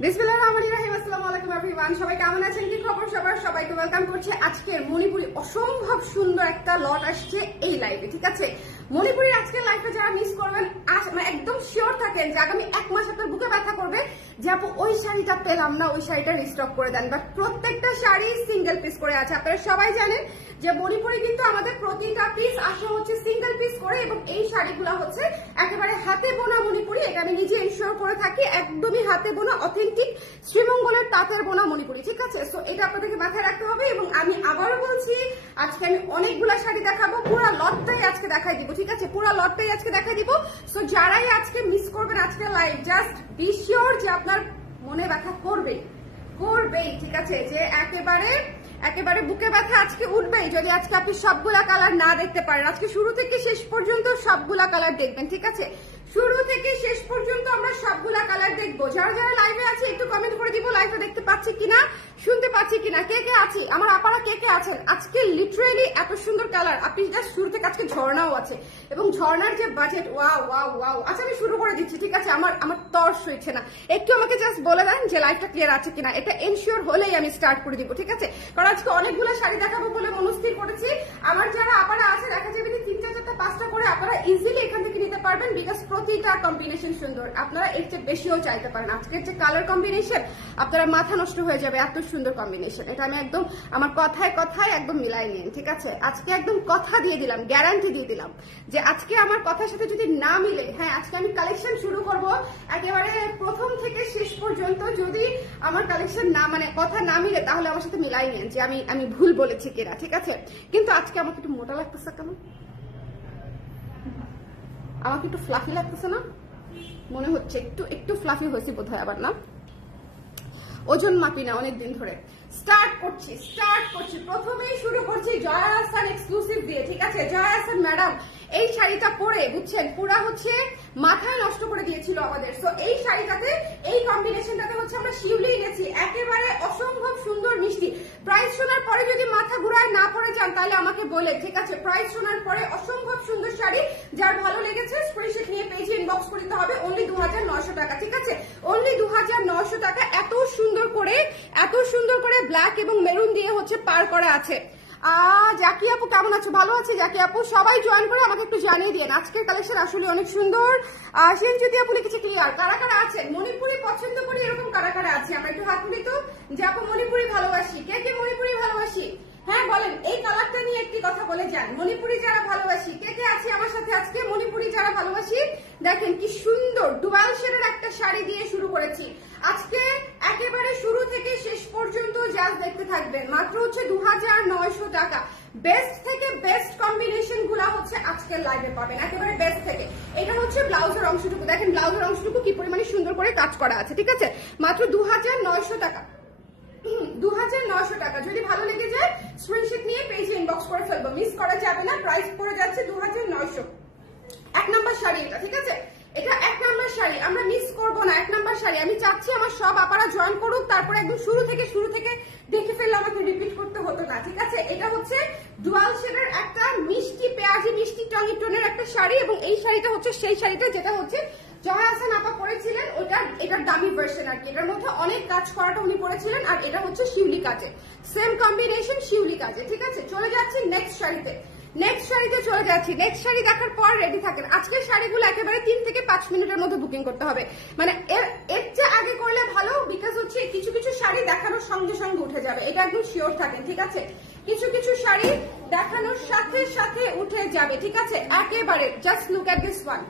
বিসমিল্লাহিররহমানিররহিম। আসসালামু আলাইকুম এভরিওয়ান, সবাই কেমন আছেন, কি খবর সবার? সবাইকে ওয়েলকাম করছি। আজকে মণিপুরি অসম্ভব সুন্দর একটা লট আসছে এই লাইভে, ঠিক আছে? মণিপুরির আজকের লাইভটা যারা মিস করবেন একদম শিওর থাকেন যে আগামী এক মাস আপনার বুকে ব্যথা করবে যে আপু ওই শাড়িটা পেলাম না, ওই শাড়িটা রিস্টক করে দেন। বাট প্রত্যেকটা শাড়ি সিঙ্গেল পিস করে আছে। আপনারা সবাই জানেন যে মণিপুরি কিন্তু আমাদের প্রতিটা পিস আসে হচ্ছে সিঙ্গেল পিস করে, এবং এই শাড়িগুলো হচ্ছে একেবারে হাতে বোনা মণিপুরি। এটা আমি নিজে ইনশিওর করে থাকি, একদমই হাতে বোনা অথেন্টিক শ্রীমঙ্গলের তাঁতের বোনা মণিপুরি, ঠিক আছে? সো এটা আপনাদেরকে মাথায় রাখতে হবে। এবং আমি আবারও বলছি, আজকে আমি অনেকগুলা শাড়ি দেখাবো, পুরো লটটাই আজকে দেখাই দিব, ঠিক আছে? পুরো লটটাই আজকে দেখাই দিব। সো যারাই আজকে মিস করবেন আজকে লাইভ, জাস্ট বি শিওর যে আপনার মনে ব্যথা করবেই, ঠিক আছে? যে একেবারে বুকে ব্যথা আজকে উঠবেই যদি আজকে আপনি সবগুলা কালার না দেখতে পারেন। আজকে শুরু থেকে শেষ পর্যন্ত সবগুলা কালার দেখবেন, ঠিক আছে? শুরু থেকে শেষ পর্যন্ত আমরা সবগুলা কালার দেখবো। যারা যারা লাইভে আছে একটু কমেন্ট করে দিব লাইভটা দেখতে পাচ্ছি কিনা, শুনতে পাচ্ছি কিনা, কে কে আছে, আমার আপারা কে কে আছেন। আজকে লিটারেলি এত সুন্দর কালার, আপনি জাস্ট শুরু থেকে আজকে ঝর্ণাও আছে, এবং ঝর্ণার যে বাজেট, ওয়াও ওয়াও ওয়াও। আচ্ছা আমি শুরু করে দিচ্ছি, ঠিক আছে? আমার তর সইছে না, একটু আমাকে জাস্ট বলে দেন যে লাইভটা ক্লিয়ার আছে কিনা। এটা এনশিওর হলেই আমি স্টার্ট করে দিব, ঠিক আছে? কারণ আজকে অনেকগুলো শাড়ি দেখাবো বলে মনস্থির করেছি। আমার যারা আপারা আছে, দেখা যাবে যে 3টা 4টা 5টা করে আপনারা ইজিলি এখান থেকে নিতে পারবেন, বিকজ প্রতিটা কম্বিনেশন সুন্দর। আপনারা এর চেয়ে বেশিও চাইতে পারেন। আজকের যে কালার কম্বিনেশন, আপনারা মাথা নষ্ট হয়ে যাবে, এত সুন্দর কম্বিনেশন। এটা আমি একদম আমার কথায় একদম মিলাই নিন, ঠিক আছে? আজকে একদম কথা দিয়ে দিলাম, গ্যারান্টি দিয়ে দিলাম যে আজকে আমার কথার সাথে যদি না মিলে, হ্যাঁ আজকে আমি কালেকশন শুরু করব একেবারে প্রথম থেকে শেষ পর্যন্ত। যদি আমার কালেকশন না মানে কথা না মিলে, তাহলে আমার সাথে মিলাই নেন যে আমি ভুল বলেছি কিনা, ঠিক আছে? কিন্তু আজকে আমাকে একটু মোটা লাগতেছে কেন? আমাকে একটু ফ্লাফি লাগতেছে না? মনে হচ্ছে একটু ফ্লাফি হয়েছে বোধহয়, আবার না? ওজন মাপি না অনেকদিন ধরে। স্টার্ট করছি। প্রথমেই শুরু করছি জয়া আহসান এক্সক্লুসিভ দিয়ে, ঠিক আছে? জয়া আহসান ম্যাডাম এই শাড়িটা পরে বুঝছেন পুরা হচ্ছে মাথায় নষ্ট করে দিয়েছিল আমাদের। সো এই শাড়িটাতে, এই কম্বিনেশনটাতে হচ্ছে আমরা শিউলি এনেছি, একেবারে অসম্ভব সুন্দর মিষ্টি। প্রাইস শোনার পরে যদি মাথা ঘুরায় না পড়ে যান তাহলে আমাকে বলে, ঠিক আছে? প্রাইস শোনার পরে অসম্ভব সুন্দর শাড়ি, যার ভালো লেগেছে স্ক্রিনশট নিয়ে পেজে ইনবক্স করতে হবে। অনলি 2900 টাকা, ঠিক আছে? অনলি 2900 টাকা। এত সুন্দর করে ব্ল্যাক এবং মেরুন দিয়ে হচ্ছে পার করা আছে। জাকি আপু কেমন আছো? ভালো আছে জাকি আপু। সবাই জয়েন করে আমাকে একটু জানিয়ে দিন আজকের কালেকশন আসলে অনেক সুন্দর। সেনজ্যোতি আপু লিখেছে ক্লিয়ার। কারা কারা আছেন মণিপুরি পছন্দ করি, এরকম কারা কারা আছে? আমরা একটু হাত তুলি তো, যে আপু মণিপুরি ভালোবাসি। কে কে মণিপুরি ভালোবাসি? হ্যাঁ বলেন, এই কালারটা নিয়ে একটি কথা বলে যান। মণিপুরি যারা ভালোবাসি, কে কে আছে আমার সাথে আজকে? মণিপুরি যারা ভালোবাসি, দেখেন কি সুন্দর ডুয়াল শেডের একটা শাড়ি দিয়ে শুরু করেছি আজকে। একেবারে শুরু থেকে শেষ পর্যন্ত জাস্ট দেখতে থাকবেন। মাত্র হচ্ছে 2900 টাকা। বেস্ট থেকে বেস্ট কম্বিনেশন গুলা হচ্ছে আজকের লাইভে পাবেন, একেবারে বেস্ট থেকে। এটা হচ্ছে ব্লাউজের অংশটুকু, দেখেন ব্লাউজের অংশটুকু কি পরিমাণে সুন্দর করে কাজ করা আছে, ঠিক আছে? মাত্র 2900 টাকা। 2900 টাকা। যদি ভালো লেগে যায় স্ক্রিনশট নিয়ে পেজে ইনবক্স করে ফেলবো, মিস করা যাবে না। প্রাইস পড়ে যাচ্ছে 2900। 1 নাম্বার শাড়ি এটা, ঠিক আছে? এটা 1 নাম্বার শাড়ি, আমরা মিস করব না। 1 নাম্বার শাড়ি আমি চাচ্ছি আমার সব আপারা জয়েন করুক, তারপরে একদম শুরু থেকে দেখে ফেললে আমাকে রিপিট করতে হতো না, ঠিক আছে? এটা হচ্ছে ডুয়াল শেডের একটা মিষ্টি পেঁয়াজি মিষ্টি টনি টোনের একটা শাড়ি, এবং এই শাড়িটা হচ্ছে সেই শাড়িটা যেটা হচ্ছে জয়া আহসান আপা পরেছিলেন, এটার দামি ভার্সন আর কি। এটার মধ্যে অনেক কাজ করাটা উনি করেছিলেন, আর এটা হচ্ছে শিউলি কাজে, সেম কম্বিনেশন শিউলি কাজে, ঠিক আছে? চলে যাচ্ছি নেক্সট শাড়িতে চলে যাচ্ছি। নেক্সট শাড়ি দেখার পর রেডি থাকেন। আজকের শাড়িগুলো একেবারে 3 থেকে 5 মিনিটের মধ্যে বুকিং করতে হবে, মানে এর চেয়ে আগে করলে ভালো, বিকজ হচ্ছে কিছু শাড়ি দেখানোর সঙ্গে উঠে যাবে, এটা একদম শিওর থাকেন, ঠিক আছে? কিছু শাড়ি দেখানোর সাথে উঠে যাবে, ঠিক আছে? একেবারে just look at this one.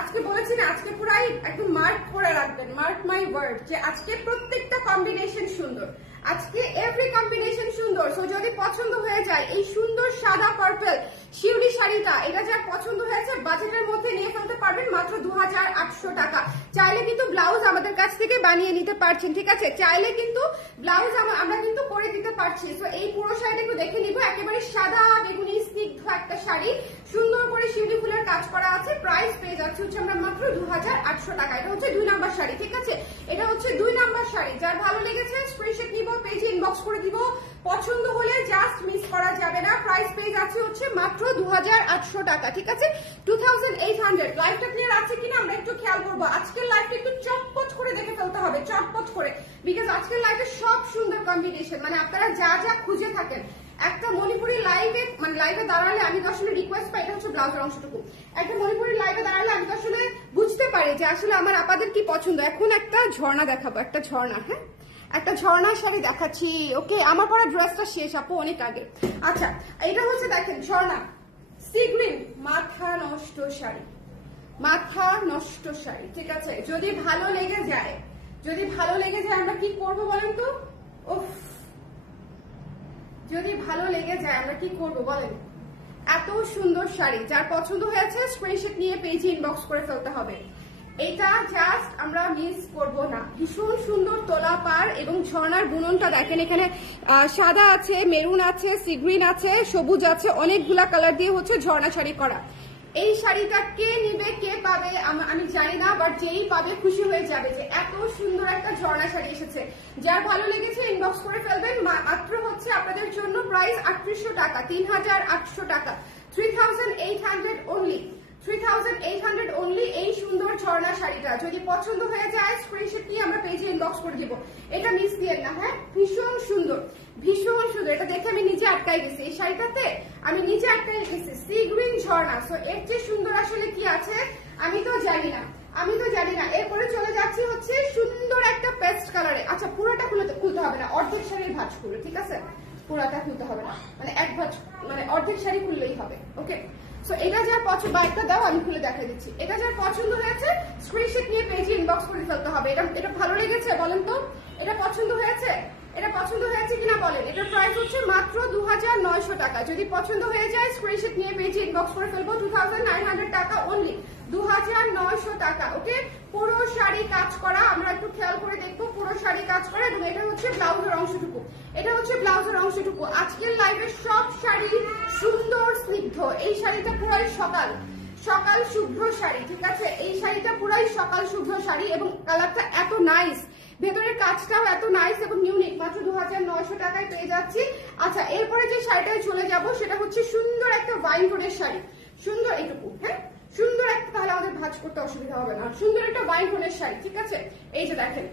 আজকে বলেছি না, আজকে পুরাই একদম মার্ক করে রাখবেন, মার্ক মাই ওয়ার্ড, যে আজকে প্রত্যেকটা কম্বিনেশন সুন্দর, আজকে এভরি কম্বিনেশন সুন্দর। সো যদি পছন্দ হয়ে যায় এই সুন্দর সাদা পার্পল শিউলি শাড়িটা, এটা যার পছন্দ হয়েছে বাজেটের মধ্যে নিয়ে ফেলতে পারবেন মাত্র 2800 টাকা। চাইলে কিন্তু ব্লাউজ আমাদের কাছ থেকে বানিয়ে নিতে পারছেন, ঠিক আছে? চাইলে কিন্তু ব্লাউজ আমরা কিন্তু করে দিতে পারছি। সো এই পুরো শাড়িটা একটু দেখে নিব, একেবারে সাদা বেগুনি স্নিগ্ধ একটা শাড়ি, সুন্দর করে শিউলি ফুলের কাজ করা আছে। প্রাইস পেয়ে যাচ্ছে হচ্ছে আমরা মাত্র 2800 টাকা। এটা হচ্ছে 2 নাম্বার শাড়ি, ঠিক আছে? এটা হচ্ছে 2 নাম্বার শাড়ি। যার ভালো লেগেছে স্ক্রিনশট নিব, পেজে ইনবক্স করে দিব। পছন্দ হলে জাস্ট মিস করা যাবে না। প্রাইস পেয়ে যাচ্ছে হচ্ছে মাত্র 2800 টাকা, ঠিক আছে? 2800। লাইভটা ক্লিয়ার আছে কিনা আমরা একটু খেয়াল করবো। আজকের লাইভটা একটু চটপট করে দেখে ফেলতে হবে, চটপট ঝটপট করে, বিকজ আজকের লাইভে সব সুন্দর কম্বিনেশন, মানে আপনারা যা যা খুঁজে থাকেন একটা মণিপুরি লাইভে, মানে লাইভে দাঁড়ালে আমি তো আসলে রিকোয়েস্ট পাই, এটা হচ্ছে ব্লাউজের অংশটুকু, একটা মণিপুরি লাইভে দাঁড়ালে আমি তো আসলে বুঝতে পারি যে আসলে আমার আপাদের কি পছন্দ। এখন একটা ঝর্ণা দেখাবো, একটা ঝর্ণা, হ্যাঁ একটা ঝর্ণা শাড়ি দেখাচ্ছি। ওকে, আমার পরা ড্রেসটা শেষ আপু অনেক আগে। আচ্ছা, এটা হচ্ছে দেখেন ঝর্ণা সি গ্রিন, মাথা নষ্ট শাড়ি, মাথা নষ্ট শাড়ি, ঠিক আছে। যদি ভালো লেগে যায়, যদি ভালো লেগে যায় আমরা কি করবো বলেন তো? উফ, যদি ভালো লেগে যায় আমরা কি করবো বলেন? এত সুন্দর শাড়ি, যার পছন্দ হয়েছে স্ক্রিনশট নিয়ে পেজে ইনবক্স করে ফেলতে হবে। এটা জাস্ট আমরা মিস করব না। ভীষণ সুন্দর তোলা পার এবং ঝর্ণার বুননটা দেখেন, এখানে সাদা আছে, মেরুন আছে, সি গ্রিন আছে, সবুজ আছে, অনেকগুলা কালার দিয়ে হচ্ছে ঝর্ণা শাড়ি করা। এই শাড়িটা কে নিবে কে পাবে আমি জানি না, বাট যেই পাবে খুশি হয়ে যাবে যে এত সুন্দর একটা ঝর্ণা শাড়ি এসেছে। যার ভালো লেগেছে ইনবক্স করে ফেলবেন। মাত্র হচ্ছে আপনাদের জন্য প্রাইস 3800 টাকা, 3800 টাকা, 3800 অনলি, 3800 অনলি এই সুন্দর ঝর্ণা শাড়িটা। যদি পছন্দ হয়ে যায় স্ক্রিনশট নিয়ে আমরা পেজে ইনবক্স করে দিব। এটা মিস দিয়েন না, হ্যাঁ ভীষণ সুন্দর, ভীষণ সুন্দর। এটা দেখে আমি নিজে আটকাই গেছি, এই শাড়িটাতে আমি নিজে আটকাই গেছি। সি গ্রিন ঝর্ণা, সো এর চেয়ে সুন্দর আসলে কি আছে আমি তো জানি না, আমি তো জানি না। এরপরে চলে যাচ্ছি হচ্ছে সুন্দর একটা পেস্ট কালারে। আচ্ছা, পুরোটা খুলতে হবে না, অর্ধেক শাড়ির ভাঁজ খুলবে, ঠিক আছে, পুরোটা খুলতে হবে না, মানে এক ভাঁজ, মানে অর্ধেক শাড়ি খুললেই হবে। ওকে, সো এটা যার পছন্দ, বা একটা দাও আমি খুলে দেখা দিচ্ছি। এটা যার পছন্দ হয়েছে স্ক্রিনশট নিয়ে পেজে ইনবক্স করে ফেলতে হবে। এটা ভালো লেগেছে বলেন তো? এটা পছন্দ হয়েছে? এটা পছন্দ হয়েছে কিনা বলেন? এটার প্রাইস হচ্ছে মাত্র 2900 টাকা। যদি পছন্দ হয়ে যায় স্ক্রিনশট নিয়ে পেজে ইনবক্স করে ফেলবো। 2900 টাকা অনলি, 2900 টাকা। ওকে, পুরো শাড়ি কাজ করা, আমরা একটু খেয়াল করে দেখবো, পুরো শাড়ি কাজ করা এবং এটা হচ্ছে ব্লাউজের অংশটুকু, এটা হচ্ছে ব্লাউজের অংশটুকু। আজকের লাইভের সব শাড়ি সুন্দর স্নিগ্ধ। এই শাড়িটা পুরাই সকাল সকাল শুভ্র শাড়ি, ঠিক আছে, এই শাড়িটা পুরাই সকাল শুভ্র শাড়ি এবং কালারটা এত নাইস, ভেতরের কাজটাও এত নাইস এবং ইউনিক। মাত্র 2900 টাকায় পেয়ে যাচ্ছি। আচ্ছা, এরপরে যে শাড়িটায় চলে যাব সেটা হচ্ছে সুন্দর একটা ওয়াইন টোনের শাড়ি, সুন্দর এইটুকু, হ্যাঁ সুন্দর একটা, তাহলে আমাদের ভাঁজ করতে অসুবিধা হবে না। সুন্দর একটা ওয়াইন টোনের শাড়ি, ঠিক আছে। এই যে দেখেন,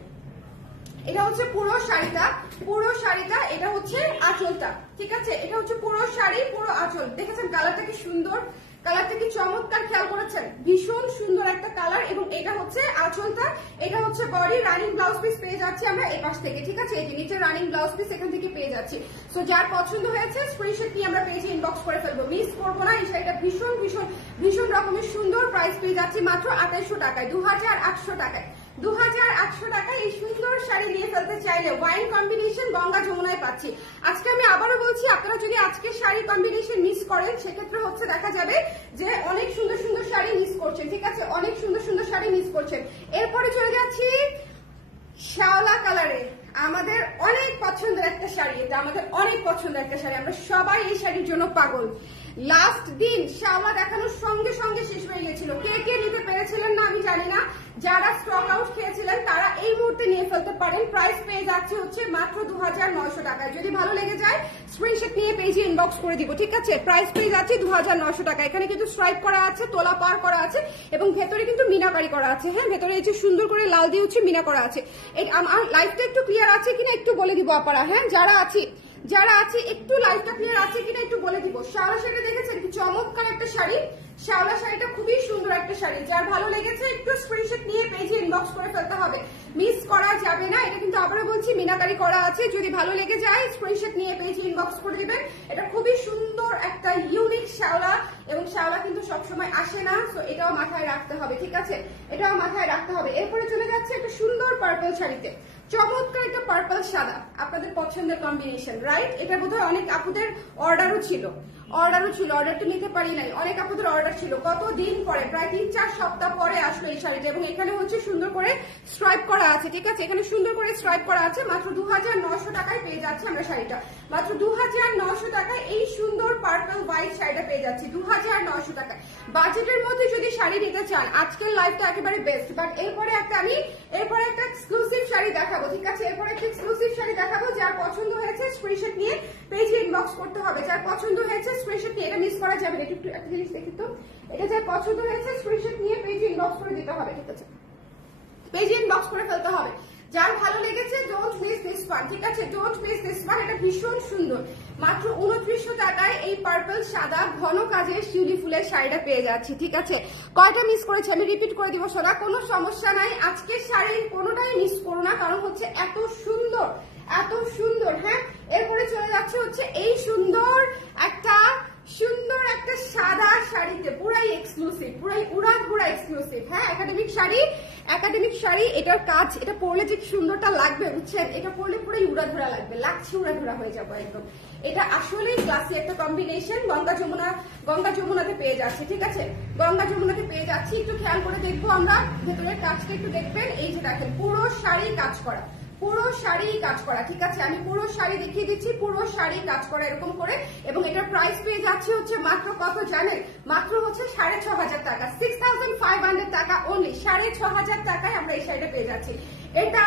এটা হচ্ছে পুরো শাড়িটা, পুরো শাড়িটা, এটা হচ্ছে আঁচলটা, ঠিক আছে, এটা হচ্ছে পুরো শাড়ি, পুরো আঁচল। দেখেছেন কালারটা কি সুন্দর, কালারটা কি চমৎকার, খেয়াল করেছেন? ভীষণ সুন্দর একটা কালার এবং এটা হচ্ছে আঁচলটা, এটা হচ্ছে বডি। রানিং ব্লাউজ পিস পেয়ে যাচ্ছি আমরা এই পাশ থেকে, ঠিক আছে, এই যে নিচে রানিং ব্লাউজ পিস এখান থেকে পেয়ে যাচ্ছি। সো যার পছন্দ হয়েছে স্ক্রিনশট নিয়ে আমরা পেজে ইনবক্স করে ফেলবো, মিস করবো না। এই শাড়িটা ভীষণ ভীষণ ভীষণ রকমের সুন্দর, প্রাইস পেয়ে যাচ্ছি মাত্র 2800 টাকায়, 2800 টাকায়, 2800 টাকায় এই সুন্দর শাড়ি নিয়ে ফেলতে চাইলে ওয়াইন কম্বিনেশন গঙ্গা যমুনায় পাচ্ছি। আজকে আমি আবারও বলছি, আপনারা যদি আজকে শাড়ি কম্বিনেশন মিস করেন সেক্ষেত্রে হচ্ছে দেখা যাবে যে অনেক সুন্দর সুন্দর শাড়ি মিস করছেন, ঠিক আছে, অনেক সুন্দর সুন্দর শাড়ি মিস করছেন। এরপরে চলে যাচ্ছি শ্যাওলা কালারে, আমাদের অনেক পছন্দের একটা শাড়ি, এটা আমাদের অনেক পছন্দের একটা শাড়ি, আমরা সবাই এই শাড়ির জন্য পাগল। লাস্ট দিন শ্যাওলা দেখানোর সঙ্গে সঙ্গে শেষ হয়ে গেছিল, কে কে নিতে পেরেছিলেন না আমি জানি না, যারা স্টক আউট খেয়েছিলেন তারা এই মুহূর্তে নিয়ে ফেলতে পারেন। প্রাইস পেয়ে যাচ্ছে হচ্ছে মাত্র 2900 টাকায়। যদি ভালো লেগে যায় স্ক্রিনশট নিয়ে পেজে ইনবক্স করে দিব, ঠিক আছে। প্রাইস পেয়ে যাচ্ছে 2900 টাকা। এখানে কিন্তু স্ট্রাইপ করা আছে, তোলা পার করা আছে এবং ভেতরে কিন্তু মিনাকারি করা আছে, হ্যাঁ ভেতরে এই যে সুন্দর করে লাল দিয়ে হচ্ছে মিনা করা আছে। আমার লাইফটা একটু ক্লিয়ার আছে কিনা একটু বলে দিব আপনারা, হ্যাঁ যারা আছে একটু লাইফটা ক্লিয়ার আছে কিনা একটু বলে দিব। শ্যাওলা শাড়ি দেখেছেন কি চমৎকার একটা শাড়ি, শ্যাওলা শাড়িটা খুবই সুন্দর একটা শাড়ি। যার ভালো লেগেছে একটু স্ক্রিনশট নিয়ে পেজে ইনবক্স করে ফেলতে হবে, মিস করা যাবে না। এটা কিন্তু আবারও বলছি মিনাকারি করা আছে, যদি ভালো লেগে যায় স্ক্রিনশট নিয়ে পেজে ইনবক্স করে দিবেন। এটা খুবই সুন্দর একটা ইউনিক শ্যাওলা এবং শ্যাওলা কিন্তু সবসময় আসে না, তো এটাও মাথায় রাখতে হবে, ঠিক আছে, এটাও মাথায় রাখতে হবে। এরপরে চলে যাচ্ছে একটা সুন্দর পার্পল শাড়িতে, চমৎকার একটা পার্পল সাদা, আপনাদের পছন্দের কম্বিনেশন, রাইট। এটা বোধহয় অনেক আপুদের অর্ডারও ছিল, অর্ডারটা নিতে পারি নাই, অনেক আপুদের অর্ডার ছিল, কতদিন পরে, প্রায় 3-4 সপ্তাহ পরে আসলো এই শাড়িটা এবং এখানে হচ্ছে সুন্দর করে স্ট্রাইপ করা আছে, ঠিক আছে, এখানে সুন্দর করে স্ট্রাইপ করা আছে। মাত্র 2900 টাকায় পেয়ে যাচ্ছে আমরা শাড়িটা, মাত্র 2900 টাকায় এই সুন্দর পার্পল হোয়াইট শাড়িটা পেয়ে যাচ্ছি 2900 টাকায়। বাজেটের মধ্যে যদি শাড়ি নিতে চান আজকের লাইফটা একেবারে বেস্ট। বাট এরপরে একটা এক্সক্লুসিভ শাড়ি দেখাবো, ঠিক আছে, এরপরে একটা এক্সক্লুসিভ শাড়ি দেখাবো। যার পছন্দ হয়েছে স্ক্রিনশট নিয়ে পেজে ইনবক্স করতে হবে, যার পছন্দ হয়েছে স্ক্রিনশট নিয়ে, এটা মিস করা যাবে না। একটু একটা জিনিস দেখি তো, এটা যার পছন্দ হয়েছে স্ক্রিনশট নিয়ে পেজে ইনবক্স করে দিতে হবে, ঠিক আছে, পেজে ইনবক্স করে ফেলতে হবে। যার ভালো লেগেছে ডোন্ট মিস দিস ওয়ান, ঠিক আছে, ডোন্ট মিস দিস ওয়ান। এটা ভীষণ সুন্দর, মাত্র 2900 টাকায় এই পার্পল সাদা ঘন কাজের শিউলি ফুলের শাড়িটা পেয়ে যাচ্ছি, ঠিক আছে। কয়টা মিস করেছে আমি রিপিট করে দিব সোনা, কোনো সমস্যা নাই। আজকের শাড়ির কোনোটাই মিস করো না, কারণ হচ্ছে এত সুন্দর, এত সুন্দর। হ্যাঁ, এরপরে চলে যাচ্ছে হচ্ছে এই সুন্দর একটা সাদা শাড়িতে, পুরাই এক্সক্লুসিভ, পুরাই উড়াধুরা এক্সক্লুসিভ। হ্যাঁ, একাডেমিক শাড়ি, এটার কাজ, এটা পরলে যে সুন্দরটা লাগবে বুঝছেন, এটা পরলে পুরাই উড়াধুরা লাগবে, লাগছে উড়াধুরা হয়ে যাবে একদম। এটা আসলেই ক্লাসি একটা কম্বিনেশন। গঙ্গা যমুনাতে পেয়ে যাচ্ছে, ঠিক আছে, গঙ্গা যমুনাতে পেয়ে যাচ্ছি। একটু খেয়াল করে দেখবো আমরা, ভেতরের কাজটা একটু দেখবেন। এই যে দেখেন পুরো শাড়ি কাজ করা, পুরো শাড়ি কাজ করা, ঠিক আছে। আমি পুরো শাড়ি দেখিয়ে দিচ্ছি, পুরো শাড়ি কাজ করা এরকম করে। এবং এটার প্রাইস পেয়ে যাচ্ছে হচ্ছে মাত্র কত জানেন, মাত্র হচ্ছে 6500 টাকা, 6500 টাকা অনলি। 6500 টাকায় আমরা এই শাড়িটা পেয়ে যাচ্ছি। এটা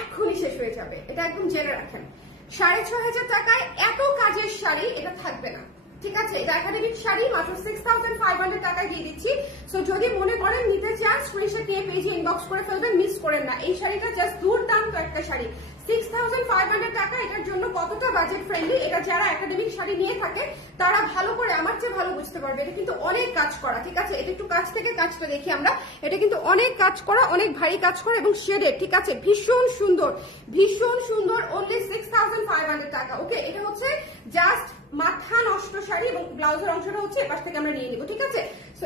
এক্ষুনি শেষ হয়ে যাবে, এটা একদম জেনে রাখেন। 6500 টাকায় এত কাজের শাড়ি এটা থাকবে না, ঠিক আছে। এটা একাডেমিক শাড়ি মাত্র 6500 টাকায় দিয়ে দিচ্ছি। সো যদি মনে করেন নিতে চান স্ক্রিনশট নিয়ে পেজে ইনবক্স করে ফেলবেন, মিস করেন না। এই শাড়িটা জাস্ট দুর্দান্ত একটা শাড়ি, 6500 টাকা। এটার জন্য কতটা বাজেট ফ্রেন্ডলি, এটা যারা একাডেমিক শাড়ি নিয়ে থাকে তারা ভালো করে আমার চেয়ে ভালো বুঝতে পারবে। এটা কিন্তু অনেক কাজ করা, ঠিক আছে। এটা একটু কাছ থেকে কাজটা দেখি আমরা। এটা কিন্তু অনেক কাজ করা, অনেক ভারী কাজ করা এবং শেডেড, ঠিক আছে। ভীষণ সুন্দর, ভীষণ সুন্দর, অনলি 6500 টাকা। ওকে, এটা হচ্ছে জাস্ট মাথা নষ্ট শাড়ি এবং ব্লাউজের অংশটা হচ্ছে এপাশ থেকে আমরা নিয়ে নিব, ঠিক আছে। সো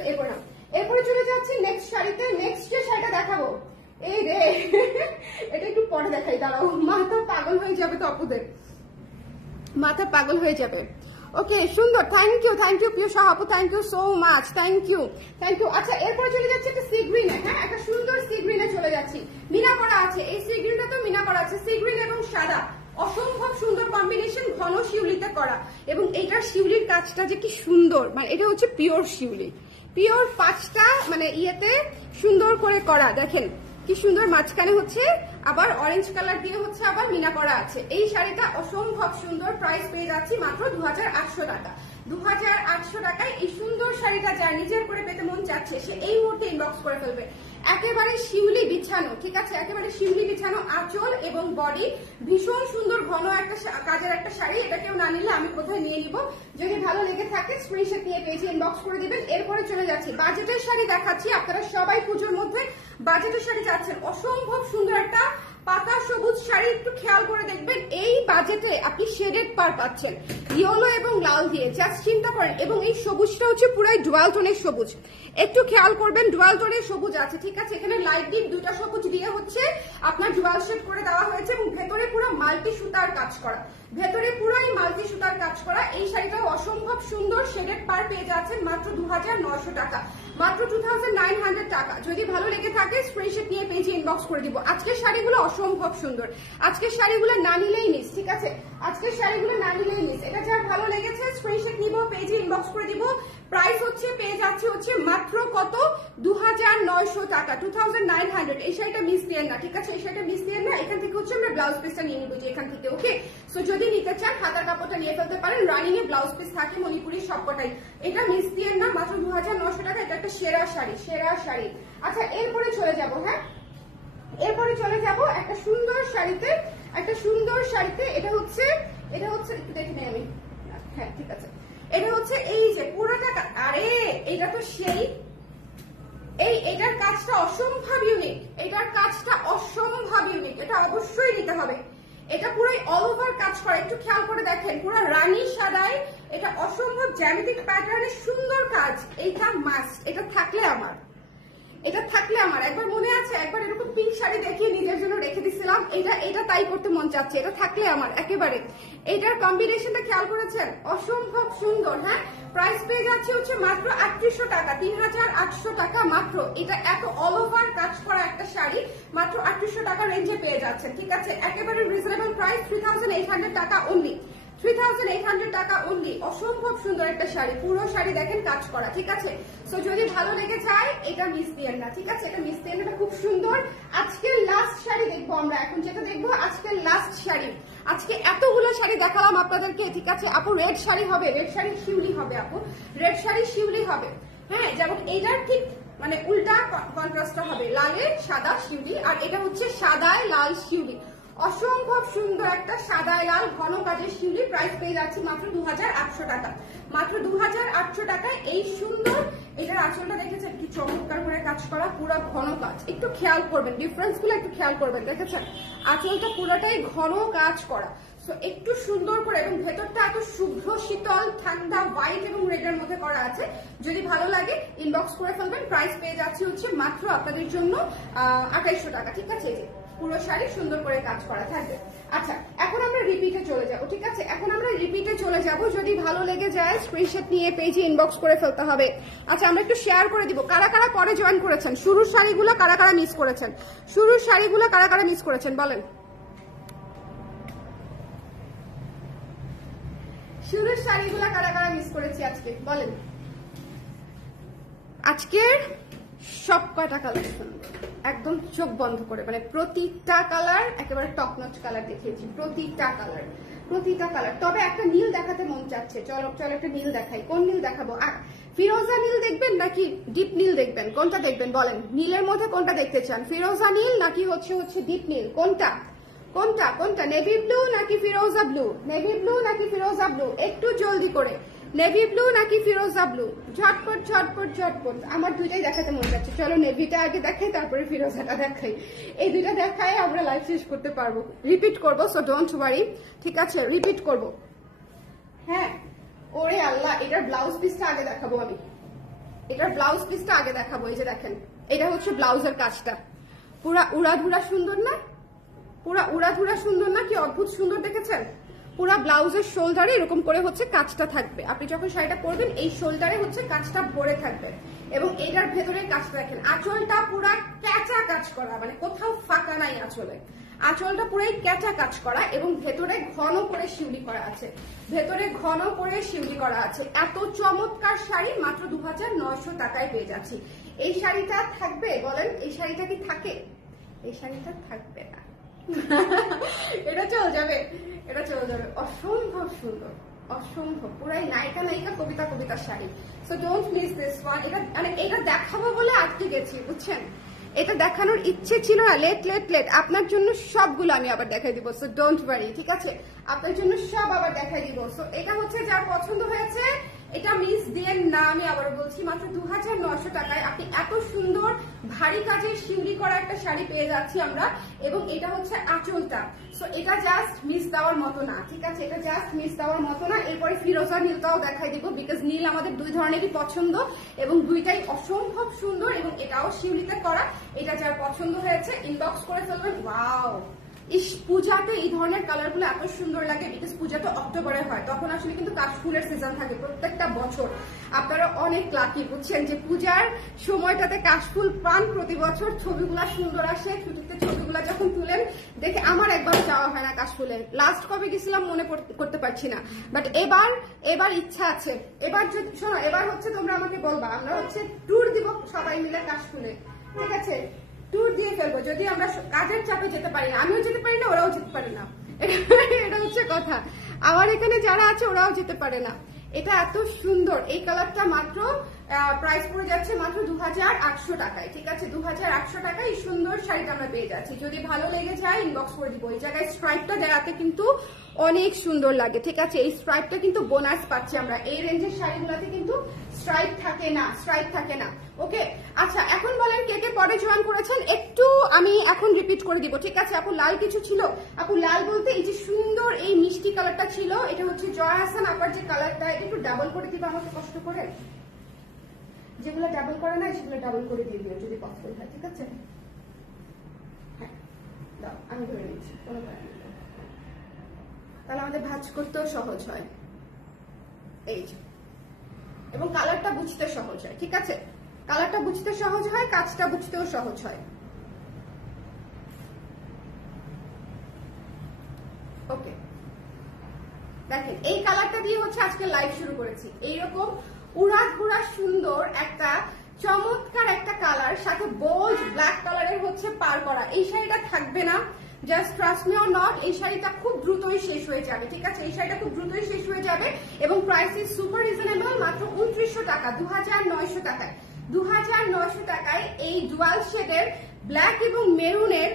এরপরে চলে যাচ্ছি নেক্সট শাড়িতে। নেক্সট যে শাড়িটা দেখাবো, এই রে এটা একটু পরে দেখাই, দাঁড়াও, মাথা পাগল হয়ে যাবে তো আপুদের, মাথা পাগল হয়ে যাবে। ওকে, সুন্দর, থ্যাংক ইউ প্রিয় আপু, thank you so much, thank you. আচ্ছা, এরপরে চলে যাচ্ছে একটা সি গ্রিনে। হ্যাঁ, একটা সুন্দর সি গ্রিনে চলে যাচ্ছি, মিনা করা আছে। এই সি গ্রিনটা তো মিনা করা আছে, সি গ্রিন এবং সাদা, অসম্ভব সুন্দর কম্বিনেশন, ঘন শিউলিতে করা। এবং এইটার শিউলির কাজটা যে কি সুন্দর, মানে এটা হচ্ছে পিওর শিউলি, পিওর 5টা মানে ইয়েতে সুন্দর করে করা, দেখেন কি সুন্দর। মাঝখানে হচ্ছে আবার অরেঞ্জ কালার দিয়ে হচ্ছে আবার মিনা করা আছে। এই শাড়িটা অসম্ভব সুন্দর, প্রাইস পেয়ে যাচ্ছি মাত্র 2800 টাকা। 2800 টাকায় এই সুন্দর শাড়িটা যার নিজের করে পেতে মন চাচ্ছে সে এই মুহূর্তে ইনবক্স করে ফেলবে। একেবারে শিউলি বিছানো, ঠিক আছে, একেবারে শিউলি বিছানো আঁচল এবং বডি, ভীষণ সুন্দর ঘন একটা কাজের একটা শাড়ি। এটা কেউ না নিলে আমি কোথায় নিয়ে নিব। যদি ভালো লেগে থাকে স্ক্রিনশট নিয়ে পেজে ইনবক্স করে দিবেন। এরপরে চলে যাচ্ছি বাজেটের শাড়ি দেখাচ্ছি। আপনারা সবাই পুজোর মধ্যে বাজেটের শাড়ি চাচ্ছেন, অসম্ভব সুন্দর একটা পাতা সবুজ শাড়ি। একটু খেয়াল করে দেখবেন, এই বাজেটে আপনি শেডেড পার পাচ্ছেন ইয়েলো এবং লাল দিয়ে, জাস্ট চিন্তা করেন। এবং এই সবুজটা হচ্ছে পুরাই ডুয়াল টোনের সবুজ, একটু খেয়াল করবেন, ডুয়াল টোনের সবুজ আছে, ঠিক আছে। এখানে লাইট ডিপ দুটা সবুজ দিয়ে হচ্ছে আপনার ডুয়াল শেড করে দেওয়া হয়েছে এবং ভেতরে পুরো মাল্টি সুতার কাজ করা, ভেতরে পুরাই মাল্টি সুতার কাজ করা। এই শাড়িটাও অসম্ভব সুন্দর, শেডেড পার পেয়ে যাচ্ছেন মাত্র 2900 টাকা, মাত্র 2900 টাকা। যদি ভালো লেগে থাকে স্ক্রিনশট নিয়ে পেজে ইনবক্স করে দিব। আজকের শাড়িগুলো অসম্ভব সুন্দর, আজকের শাড়িগুলো না নিলেই মিস, ঠিক আছে, আজকের শাড়িগুলো না নিলেই মিস। এটা যার ভালো লেগেছে স্ক্রিনশট নিব, পেজে ইনবক্স করে দিব। প্রাইস হচ্ছে পেয়ে যাচ্ছে হচ্ছে মাত্র কত, 2900 টাকা, 2900। এই শাড়িটা মিস দিয়েন না, ঠিক আছে, এই শাড়িটা মিস দিয়েন না। এখান থেকে হচ্ছে আমরা ব্লাউজ পিসটা নিয়ে নিব যে এখান থেকে। ওকে, সো যদি নিতে চান হাতার কাপড়টা নিয়ে ফেলতে পারেন, রানিং এ ব্লাউজ পিস থাকে মণিপুরি সবকটাই। এটা মিস দিয়েন না, মাত্র 2900 টাকা। এটা একটা সেরা শাড়ি, সেরা শাড়ি। আচ্ছা, এরপরে চলে যাব। হ্যাঁ, এরপরে চলে যাব একটা সুন্দর শাড়িতে, একটা সুন্দর শাড়িতে। এটা হচ্ছে একটু দেখে নিই আমি। হ্যাঁ, ঠিক আছে, এটা হচ্ছে এই যে পুরোটা, আরে এটা তো সেই, এটার কাজটা অসম্ভব ইউনিক, এটার কাজটা অসম্ভব ইউনিক, এটা অবশ্যই নিতে হবে। এটা পুরো অল ওভার কাজ করা, একটু খেয়াল করে দেখেন, পুরো রানী সাদায় এটা অসম্ভব জ্যামিতিক প্যাটার্নের সুন্দর কাজ। এইটা মাস্ট, এটা থাকলে আমার, এটা থাকলে আমার। একবার মনে আছে, একবার এরকম পিঙ্ক শাড়ি দেখিয়ে নিজের জন্য রেখে দিছিলাম, এটা তাই করতে মন চাচ্ছে। এটা থাকলে আমার একেবারে। এটার কম্বিনেশনটা খেয়াল করেছেন, অসম্ভব সুন্দর। হ্যাঁ, প্রাইস পেয়ে যাচ্ছে হচ্ছে মাত্র 3800 টাকা, 3800 টাকা মাত্র। এটা এত অল ওভার কাজ করা একটা শাড়ি মাত্র 3800 টাকা রেঞ্জে পেয়ে যাচ্ছেন, ঠিক আছে, একেবারে রিজনেবল প্রাইস, 3800 টাকা অনলি, 3800 টাকা অনলি। অসম্ভব সুন্দর একটা শাড়ি, পুরো শাড়ি দেখেন কাজ করা, ঠিক আছে। সো যদি ভালো লেগে যায় এটা মিস দিয়েন না, ঠিক আছে, এটা মিস দিয়েন না, এটা খুব সুন্দর। আজকের লাস্ট শাড়ি দেখবো আমরা, এখন যেটা দেখবো আজকের লাস্ট শাড়ি। আজকে এতগুলো শাড়ি দেখালাম আপনাদেরকে, ঠিক আছে। আপু রেড শাড়ি হবে, রেড শাড়ি শিউলি হবে, আপু রেড শাড়ি শিউলি হবে। হ্যাঁ, যেমন এইটার ঠিক মানে উল্টা কন্ট্রাস্টটা হবে, লালে সাদা শিউলি, আর এটা হচ্ছে সাদায় লাল শিউলি। অসম্ভব সুন্দর একটা সাদায় লাল ঘন কাজের শিউলি। প্রাইস পেয়ে যাচ্ছে মাত্র 2800 টাকা। মাত্র 2800 টাকায় এই সুন্দর, এটার আঁচলটা দেখেছেন কি চমৎকার করে কাজ করা, পুরো ঘন কাজ। একটু খেয়াল করবেন, ডিফারেন্স গুলো একটু খেয়াল করবেন, দেখেছেন আঁচলটা পুরোটাই ঘন কাজ করা। সো একটু সুন্দর করে, এবং ভেতরটা এত শুভ্র শীতল ঠান্ডা হোয়াইট এবং রেডের মধ্যে করা আছে। যদি ভালো লাগে ইনবক্স করে ফেলবেন। প্রাইস পেয়ে যাচ্ছে হচ্ছে মাত্র আপনাদের জন্য 2800 টাকা। ঠিক আছে, পুরো শাড়ি সুন্দর করে কাজ করা থাকবে। আচ্ছা, এখন আমরা রিপিটে চলে যাব। ঠিক আছে, এখন আমরা রিপিটে চলে যাব। যদি ভালো লেগে যায় স্ক্রিনশট নিয়ে পেজে ইনবক্স করে ফেলতে হবে। আচ্ছা, আমরা একটু শেয়ার করে দিব কারা কারা পরে জয়েন করেছেন। শুরুর শাড়িগুলো কারা কারা মিস করেছেন, শুরুর শাড়িগুলো কারা কারা মিস করেছেন বলেন। শুরুর শাড়িগুলো কারা কারা মিস করেছি আজকে বলেন। আজকের সব কয়টা কালেকশন একদম চোখ বন্ধ করে, মানে প্রতিটা কালার একেবারে টপ নচ কালার দেখিয়েছি, প্রতিটা কালার প্রতিটা কালার। তবে একটা নীল দেখাতে মন চাচ্ছে, চলো চলো একটা নীল দেখাই। কোন নীল দেখাবো? ফিরোজা নীল দেখবেন নাকি ডিপ নীল দেখবেন? কোনটা দেখবেন বলেন? নীলের মধ্যে কোনটা দেখতে চান? ফিরোজা নীল নাকি হচ্ছে ডিপ নীল? কোনটা কোনটা কোনটা? নেভি ব্লু নাকি ফিরোজা ব্লু? নেভি ব্লু নাকি ফিরোজা ব্লু? একটু জলদি করে, নেভি ব্লু নাকি ফিরোজা ব্লু? ঝটপট ঝটপট ঝটপট। আমার দুইটাই দেখাতে মনে যাচ্ছে। চলো নেভিটা আগে দেখাই, তারপরে ফিরোজাটা দেখাই। এই দুইটা দেখাই আমরা লাইভ শেষ করতে পারবো। রিপিট করবো, সো ডোন্ট ওয়ারি। ঠিক আছে, রিপিট করবো। হ্যাঁ, ওরে আল্লাহ, এটার ব্লাউজ পিসটা আগে দেখাবো আমি। এটার ব্লাউজ পিসটা আগে দেখাবো। এই যে দেখেন, এটা হচ্ছে ব্লাউজের কাজটা। পুরা উড়াধুরা সুন্দর না? পুরা উড়াধুরা সুন্দর না? কি অদ্ভুত সুন্দর দেখেছেন? পুরা ব্লাউজের শোল্ডারে এরকম করে হচ্ছে কাজটা থাকবে। আপনি যখন শাড়িটা পরবেন এই শোল্ডারে হচ্ছে কাজটা ভরে থাকবে, এবং এটার ভেতরে কাজটা দেখেন। আঁচলটা পুরা ক্যাচা কাজ করা, মানে কোথাও ফাঁকা নাই আঁচলে। আঁচলটা পুরাই ক্যাচা কাজ করা, এবং ভেতরে ঘন করে শিউলি করা আছে, ভেতরে ঘন করে শিউলি করা আছে। এত চমৎকার শাড়ি মাত্র 2900 টাকায় পেয়ে যাচ্ছি। এই শাড়িটা থাকবে বলেন? এই শাড়িটা কি থাকে? এই শাড়িটা থাকবে না, এটা চলে যাবে, এটা চলে যাবে। অসম্ভব সুন্দর, অসম্ভব, পুরাই নায়িকা নায়িকা কবিতা কবিতার sari. So don't miss this one. এটা মানে এটা দেখাবো বলে আটকে গেছি, বুঝছেন? এটা দেখানোর ইচ্ছে ছিল না, লেট লেট লেট। আপনার জন্য সবগুলো আমি আবার দেখাই দিব, সো ডোন্ট ওয়ারি। ঠিক আছে, আপনার জন্য সব আবার দেখাই দিব। সো এটা হচ্ছে যার পছন্দ হয়েছে, এটা মিস দিয়েন না, আমি আবারও বলছি মাত্র 2900 টাকায় আপনি এত সুন্দর ভারী কাজের শিউলি করা একটা শাড়ি পেয়ে যাচ্ছি আমরা, এবং এটা হচ্ছে আঁচলটা। সো এটা জাস্ট মিস দেওয়ার মতো না। ঠিক আছে, এটা জাস্ট মিস দেওয়ার মতো না। এরপরে ফিরোজা নীলটাও দেখাই দিব, বিকজ নীল আমাদের দুই ধরনেরই পছন্দ, এবং দুইটাই অসম্ভব সুন্দর, এবং এটাও শিউলিতে করা। এটা যার পছন্দ হয়েছে ইনবক্স করে ফেলবেন। ওয়াও, ইস, পূজাতে এই ধরনের কালার গুলো এত সুন্দর লাগে, বিকজ পূজা তো অক্টোবরে হয়, তখন আসলে কিন্তু কাশফুলের সিজন থাকে প্রত্যেকটা বছর। আপনারা অনেক লাকি, বুঝছেন, যে পূজার সময়টাতে কাশফুল পান প্রতি বছর। ছবিগুলা সুন্দর আসে, ছুটিতে ছবিগুলা যখন তুলেন দেখে আমার একবার যাওয়া হয় না কাশফুলে। লাস্ট কবে গেছিলাম মনে করতে পারছি না, বাট এবার ইচ্ছা আছে। এবার যদি শোনো, এবার হচ্ছে তোমরা আমাকে বলবা, আমরা হচ্ছে ট্যুর দিব সবাই মিলে কাশফুলে। ঠিক আছে, ট্যুর দিয়ে ফেলবো, যদি আমরা কাজের চাপে যেতে পারি না। আমিও যেতে পারি না, ওরাও যেতে পারে না, এটা হচ্ছে কথা। আমার এখানে যারা আছে ওরাও যেতে পারে না। এটা এত সুন্দর, এই কালারটা মাত্র প্রাইস পড়ে যাচ্ছে মাত্র 2800 টাকায়। ঠিক আছে, 2800 টাকায় এই সুন্দর শাড়িটা আমরা পেয়ে যাচ্ছি। যদি ভালো লেগে যায় ইনবক্স করে দিব। এই জায়গায় স্ট্রাইপটা দেওয়াতে কিন্তু অনেক সুন্দর লাগে। ঠিক আছে, এই স্ট্রাইপটা কিন্তু বোনাস পাচ্ছি আমরা। এই রেঞ্জের শাড়িগুলোতে কিন্তু স্ট্রাইপ থাকে না, স্ট্রাইপ থাকে না। ওকে, আচ্ছা, এখন বলেন কে কে পরে জয়েন করেছেন। একটু আমি এখন রিপিট করে দিব। ঠিক আছে, আপু লাল কিছু ছিল? আপু লাল বলতে এই যে সুন্দর এই মিষ্টি কালারটা ছিল, এটা হচ্ছে জয় হাসান আপার যে কালারটা, এটা একটু ডাবল করে দিবা আমাকে কষ্ট করে। যেগুলো ডাবল করে না সেগুলো ডাবল করে দিয়ে দিও যদি পসিবল হয়। ঠিক আছে, হ্যাঁ দাও, আমি ধরে নিচ্ছি, কোনো ব্যাপার নেই। তাহলে আমাদের ভাঁজ করতেও সহজ হয়, এই যে, এবং কালারটা বুঝতে সহজ হয়। ঠিক আছে, কালারটা বুঝতে সহজ হয়, কাজটা বুঝতেও সহজ হয়। ওকে, দেখেন এই কালারটা দিয়ে হচ্ছে আজকে লাইভ শুরু করেছি। এইরকম উড়াধুরা সুন্দর একটা চমৎকার একটা কালার, সাথে বোল্ড ব্ল্যাক কালারের হচ্ছে পার করা। এই শাড়িটা থাকবে না, just trust me or not, এই শাড়িটা খুব দ্রুতই শেষ হয়ে যাবে। ঠিক আছে, এই শাড়িটা খুব দ্রুতই শেষ হয়ে যাবে, এবং প্রাইস ইজ সুপার রিজনেবল, মাত্র 2900 টাকা, 2900 টাকায়। 2900 টাকায় এই ডুয়াল শেডের ব্ল্যাক এবং মেরুনের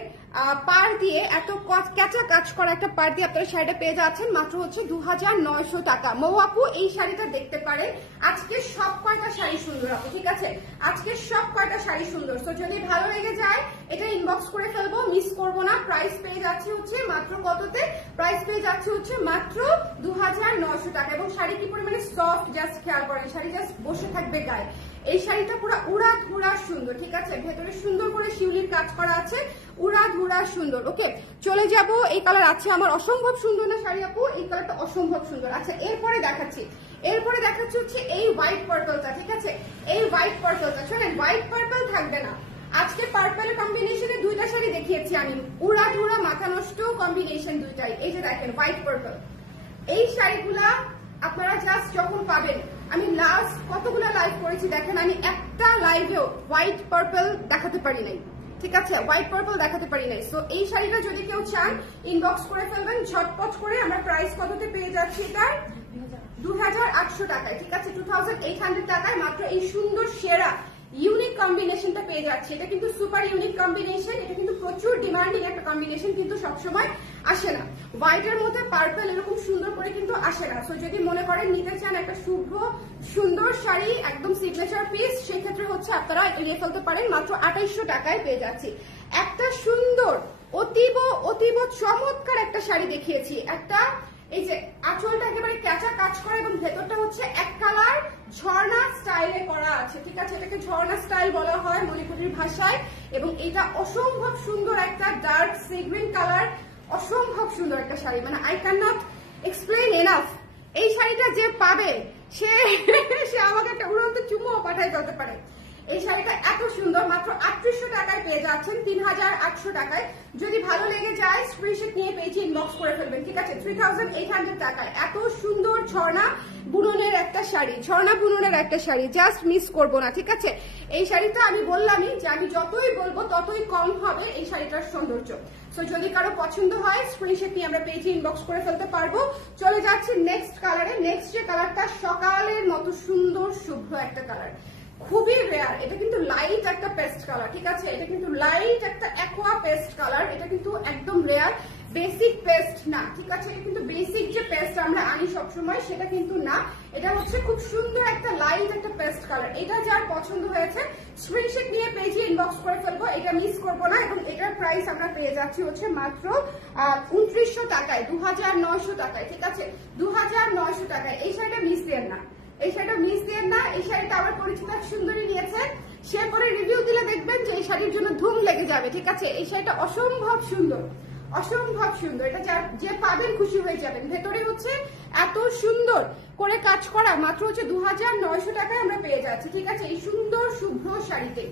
পার দিয়ে এত ক্যাচা কাজ করা একটা পার দিয়ে আপনারা শাড়িটা পেয়ে যাচ্ছেন মাত্র হচ্ছে 2900 টাকা। মৌ আপু এই শাড়িটা দেখতে পারেন। আজকে সব কয়টা শাড়ি সুন্দর আপু, ঠিক আছে? আজকে সব কয়টা শাড়ি সুন্দর। তো যদি ভালো লেগে যায় এটা ইনবক্স করে ফেলবো, মিস করবো না। প্রাইস পেয়ে যাচ্ছে হচ্ছে মাত্র কততে? প্রাইস পেয়ে যাচ্ছে হচ্ছে মাত্র 2900 টাকা। এবং শাড়ি কি পরিমাণে সফট, জাস্ট খেয়াল করেন, শাড়ি জাস্ট বসে থাকবে গায়ে। এই শাড়িটা পুরো উড়া ধুরা সুন্দর, ঠিক আছে? ভেতরে সুন্দর করে শিউলির কাজ করা আছে, উড়া ধুরা সুন্দর। ওকে, চলে যাব। এই কালার আছে আমার, অসম্ভব সুন্দর না শাড়ি আপু? এই কালারটা অসম্ভব সুন্দর। আচ্ছা, এরপরে দেখাচ্ছি হচ্ছে এই হোয়াইট পার্পলটা, ঠিক আছে? এই হোয়াইট পার্পলটা, শোনেন, হোয়াইট পার্পল থাকবে না আজকে। পার্পলের কম্বিনেশনে দুইটা শাড়ি দেখিয়েছি আমি, উড়া ধুরা মাথা নষ্ট কম্বিনেশন দুইটাই। এই যে দেখেন হোয়াইট পার্পল, এই শাড়িগুলা আপনারা জাস্ট যখন পাবেন, আমি লাস্ট কতগুলো লাইভ করেছি দেখেন, আমি একটা লাইভেও হোয়াইট পার্পল দেখাতে পারি নাই, ঠিক আছে? হোয়াইট পার্পল দেখাতে পারি নাই। সো এই শাড়িটা যদি কেউ চান ইনবক্স করে ফেলবেন ঝটপট করে। আমরা প্রাইস কততে পেয়ে যাচ্ছি এটা? 2800 টাকায়, ঠিক আছে? 2800 টাকায় মাত্র এই সুন্দর সেরা ইউনিক কম্বিনেশনটা পেয়ে যাচ্ছে। এটা কিন্তু সুপার ইউনিক কম্বিনেশন, এটা কিন্তু প্রচুর ডিমান্ডিং একটা কম্বিনেশন, কিন্তু সবসময় আসে না। হোয়াইটের মধ্যে পার্পল এরকম সুন্দর করে কিন্তু আসে না। সো যদি মনে করেন নিতে চান একটা শুভ সুন্দর শাড়ি, একদম সিগনেচার পিস, সেক্ষেত্রে হচ্ছে আপনারা নিয়ে ফেলতে পারেন। মাত্র 2800 টাকায় পেয়ে যাচ্ছি একটা সুন্দর অতীব চমৎকার একটা শাড়ি দেখিয়েছি। একটা এই যে আঁচলটা একেবারে ক্যাচা কাজ করা এবং ভেতরটা হচ্ছে এক কালার ঝর্ণা স্টাইলে করা আছে, ঠিক আছে? এটাকে ঝর্ণা স্টাইল বলা হয় মণিপুরের ভাষায়। এবং এটা অসম্ভব সুন্দর একটা ডার্ক সি গ্রিন কালার, অসম্ভব সুন্দর একটা শাড়ি, মানে I can not explain enough. এই শাড়িটা যে পাবে সে আমাকে একটা উড়ন্ত চুমুও পাঠায় ফেলতে পারে। এই শাড়িটা এত সুন্দর, মাত্র 3800 টাকায় পেয়ে যাচ্ছেন, 3800 টাকায়। যদি ভালো লেগে যায় স্ক্রিনশট নিয়ে পেজে ইনবক্স করে ফেলবেন, ঠিক আছে? 3800 টাকায় এত সুন্দর ঝর্ণা বুননের একটা শাড়ি, ঝর্ণা বুননের একটা শাড়ি, জাস্ট মিস করবো না, ঠিক আছে? এই শাড়িটা আমি বললামই যে আমি যতই বলবো ততই কম হবে এই শাড়িটার সৌন্দর্য। সো যদি কারো পছন্দ হয় স্ক্রিনশট নিয়ে আমরা পেজে ইনবক্স করে ফেলতে পারবো। চলে যাচ্ছি নেক্সট কালারে। নেক্সট যে কালারটা সকালের মতো সুন্দর শুভ্র একটা কালার, খুবই রেয়ার। এটা কিন্তু লাইট একটা পেস্ট কালার, ঠিক আছে? এটা কিন্তু লাইট একটা অ্যাকোয়া পেস্ট কালার, এটা কিন্তু একদম রেয়ার, বেসিক পেস্ট না, ঠিক আছে? এটা কিন্তু বেসিক যে পেস্ট আমরা আনি সবসময় সেটা কিন্তু না। এটা হচ্ছে খুব সুন্দর একটা লাইট একটা পেস্ট কালার। এটা যার পছন্দ হয়েছে স্ক্রিনশট নিয়ে পেজে ইনবক্স করে ফেলবো, এটা মিস করবো না। এবং এটার প্রাইস আমরা পেয়ে যাচ্ছি হচ্ছে মাত্র 2900 টাকায়, 2900 টাকায়, ঠিক আছে? 2900 টাকায়। এই শাড়িটা মিস দেন না, এই শাড়িটা মিস দেন না। এই শাড়িটা আমার পরিচিত এক সুন্দরী নিয়েছে, সে পরে রিভিউ দিলে দেখবেন যে এই শাড়ির জন্য ধুম লেগে যাবে, ঠিক আছে? এই শাড়িটা অসম্ভব সুন্দর, অসম্ভব সুন্দর। এটা যে পাবেন খুশি হয়ে যাবেন। ভেতরে হচ্ছে এত সুন্দর করে কাজ করা, মাত্র হচ্ছে 2900 টাকায় আমরা পেয়ে যাচ্ছি, ঠিক আছে? এই সুন্দর শুভ্র শাড়িতে